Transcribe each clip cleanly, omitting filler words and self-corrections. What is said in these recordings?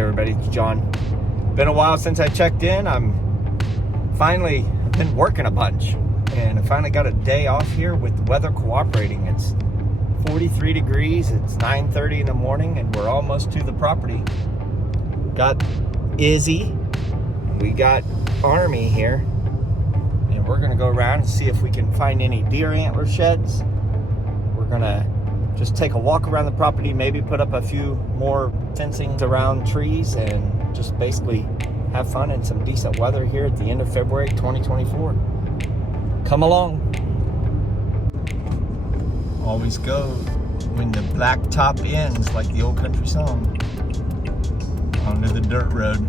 Hey everybody, it's John. Been a while since I checked in. I'm finally been working a bunch, and I finally got a day off here with the weather cooperating. It's 43 degrees, it's 9:30 in the morning, and we're almost to the property. Got Izzy, we got Army here, and we're gonna go around and see if we can find any deer antler sheds. We're gonna just take a walk around the property, maybe put up a few more fencings around trees, and just basically have fun in some decent weather here at the end of February 2024. Come along. Always go when the blacktop ends, like the old country song. Onto the dirt road.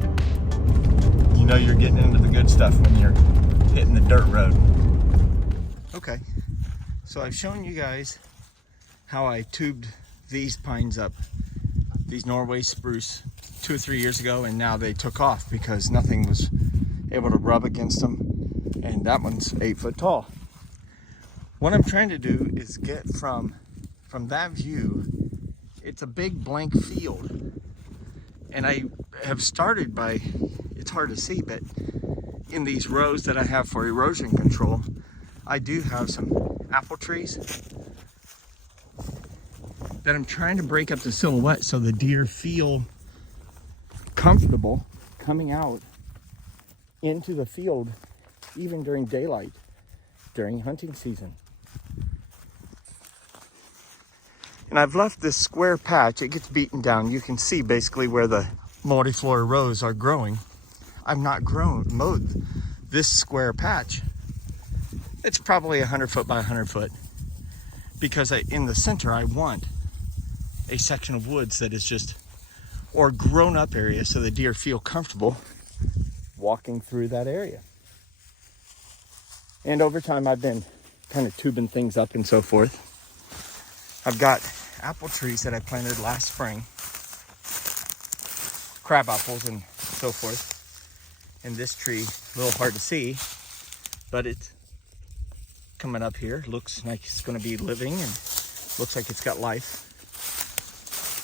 You know you're getting into the good stuff when you're hitting the dirt road. Okay, so I've shown you guys how I tubed these pines up, these Norway Spruce, 2 or 3 years ago, and now they took off because nothing was able to rub against them, and that one's 8 foot tall. What I'm trying to do is get from that view, it's a big blank field, and I have started by, it's hard to see, but in these rows that I have for erosion control, I do have some apple trees that I'm trying to break up the silhouette so the deer feel comfortable coming out into the field even during daylight, during hunting season. And I've left this square patch, it gets beaten down. You can see basically where the multiflora rows are growing. I've not mowed this square patch. It's probably 100 foot by 100 foot, because in the center I want a section of woods that is just, or grown up area, so the deer feel comfortable walking through that area. And over time I've been kind of tubing things up and so forth. I've got apple trees that I planted last spring, crab apples and so forth. And this tree, a little hard to see, but it's coming up here. Looks like it's going to be living and looks like it's got life.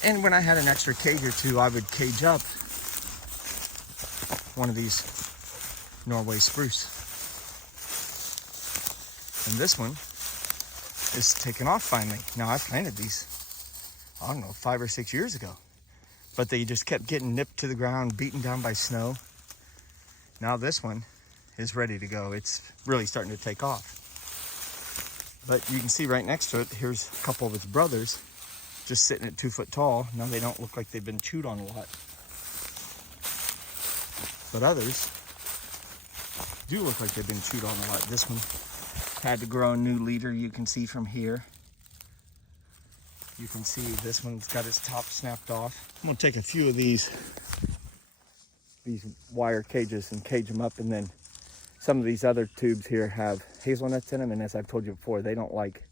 And when I had an extra cage or two, I would cage up one of these Norway Spruce. And this one is taken off finally. Now, I planted these, I don't know, 5 or 6 years ago, but they just kept getting nipped to the ground, beaten down by snow. Now this one is ready to go. It's really starting to take off. But you can see right next to it, here's a couple of its brothers just sitting at 2 foot tall. Now they don't look like they've been chewed on a lot. But others do look like they've been chewed on a lot. This one had to grow a new leader, you can see from here. You can see this one's got its top snapped off. I'm gonna take a few of these wire cages and cage them up, and then some of these other tubes here have hazelnuts in them, and as I've told you before, they don't like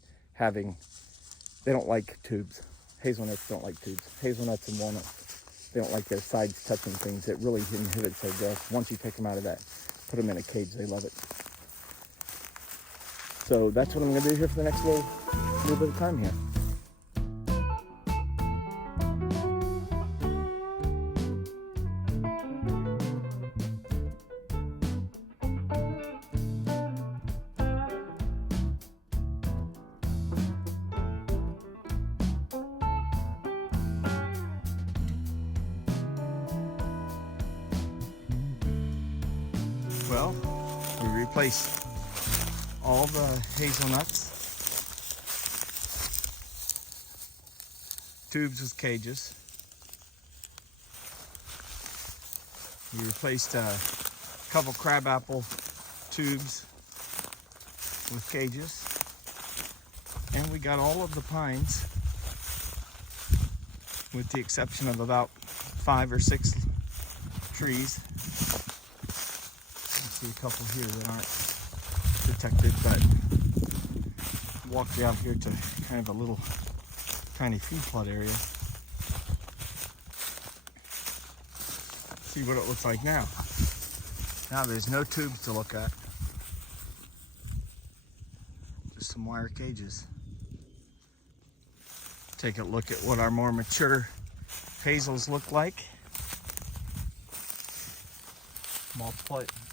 tubes. Hazelnuts don't like tubes. Hazelnuts and walnuts, they don't like their sides touching things. It really inhibits their growth. Once you take them out of that, put them in a cage, they love it. So that's what I'm gonna do here for the next little bit of time here. Well, we replaced all the hazelnuts, tubes with cages. We replaced a couple crabapple tubes with cages. And we got all of the pines, with the exception of about 5 or 6 trees. See a couple here that aren't protected, but walked out here to kind of a little tiny feed plot area. See what it looks like now. Now there's no tubes to look at, just some wire cages. Take a look at what our more mature hazels look like.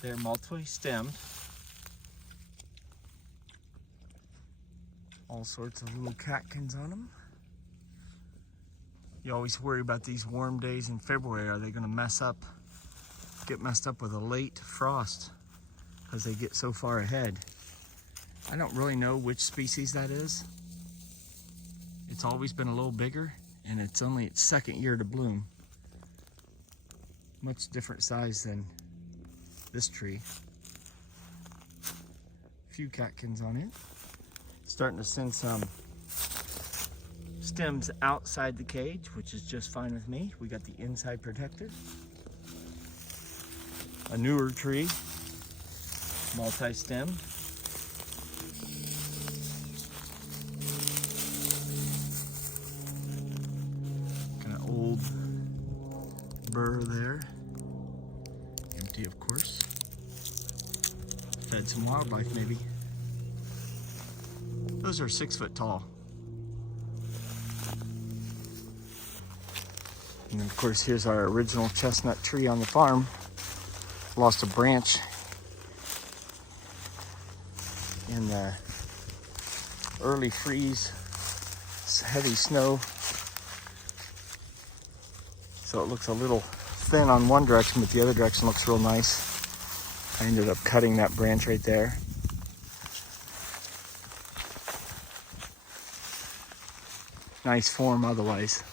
They're multi-stemmed. All sorts of little catkins on them. You always worry about these warm days in February. Are they going to get messed up with a late frost because they get so far ahead? I don't really know which species that is. It's always been a little bigger, and it's only its second year to bloom. Much different size than this tree. A few catkins on it. Starting to send some stems outside the cage, which is just fine with me. We got the inside protector. A newer tree, multi-stem. Kind of old burr there. Empty, of course. Fed some wildlife, maybe. Those are 6 foot tall. And then of course, here's our original chestnut tree on the farm. Lost a branch in the early freeze, heavy snow. So it looks a little thin on one direction, but the other direction looks real nice. I ended up cutting that branch right there. Nice form otherwise.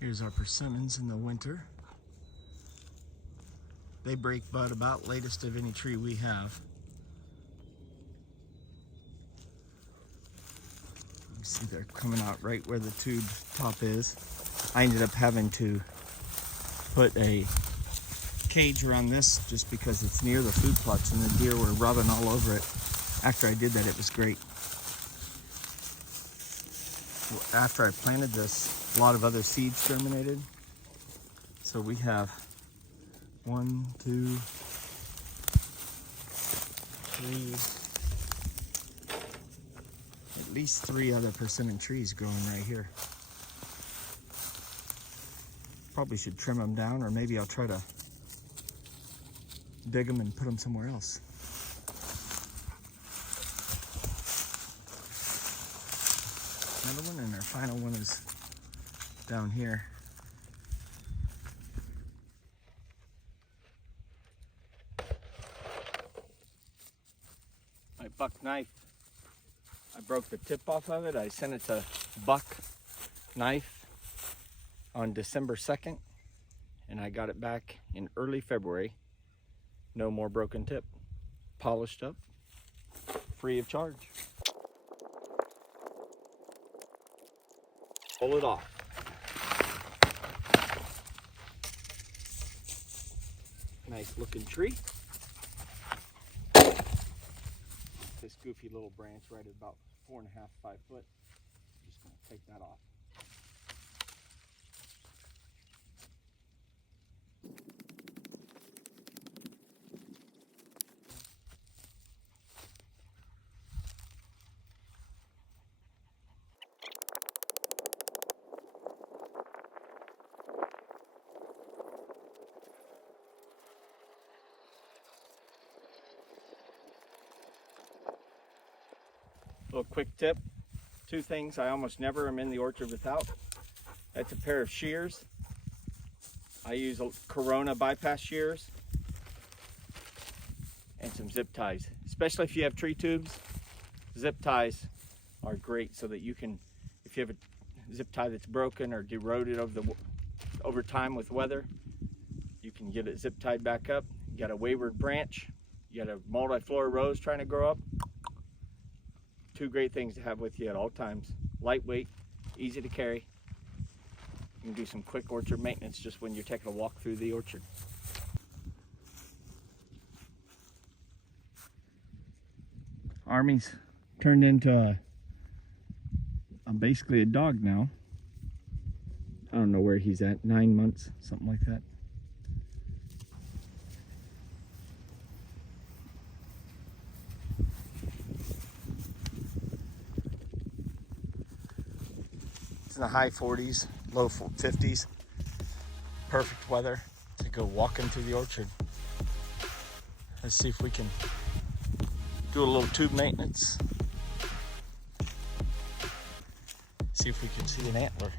Here's our persimmons in the winter. They break bud about latest of any tree we have. You see they're coming out right where the tube top is. I ended up having to put a cage around this just because it's near the food plots and the deer were rubbing all over it. After I did that, it was great. After I planted this, a lot of other seeds germinated. So we have 1, 2, 3, at least 3 other persimmon trees growing right here. Probably should trim them down, or maybe I'll try to dig them and put them somewhere else. Another one, and our final one is down here. My buck knife, I broke the tip off of it. I sent it to Buck Knife on December 2nd, and I got it back in early February. No more broken tip. Polished up, free of charge. Pull it off. Nice looking tree. This goofy little branch right at about 4.5, 5 foot. Just gonna take that off. Little quick tip, 2 things I almost never am in the orchard without. That's a pair of shears. I use a Corona bypass shears and some zip ties. Especially if you have tree tubes, zip ties are great so that you can, if you have a zip tie that's broken or eroded over time with weather, you can get it zip tied back up. You got a wayward branch, you got a multiflora rose trying to grow up. 2 great things to have with you at all times. Lightweight, easy to carry. You can do some quick orchard maintenance just when you're taking a walk through the orchard. Army's turned into basically a dog now. I don't know where he's at, 9 months, something like that. It's in the high 40s, low 50s. Perfect weather. to go walking through the orchard. Let's see if we can do a little tube maintenance. See if we can see an antler.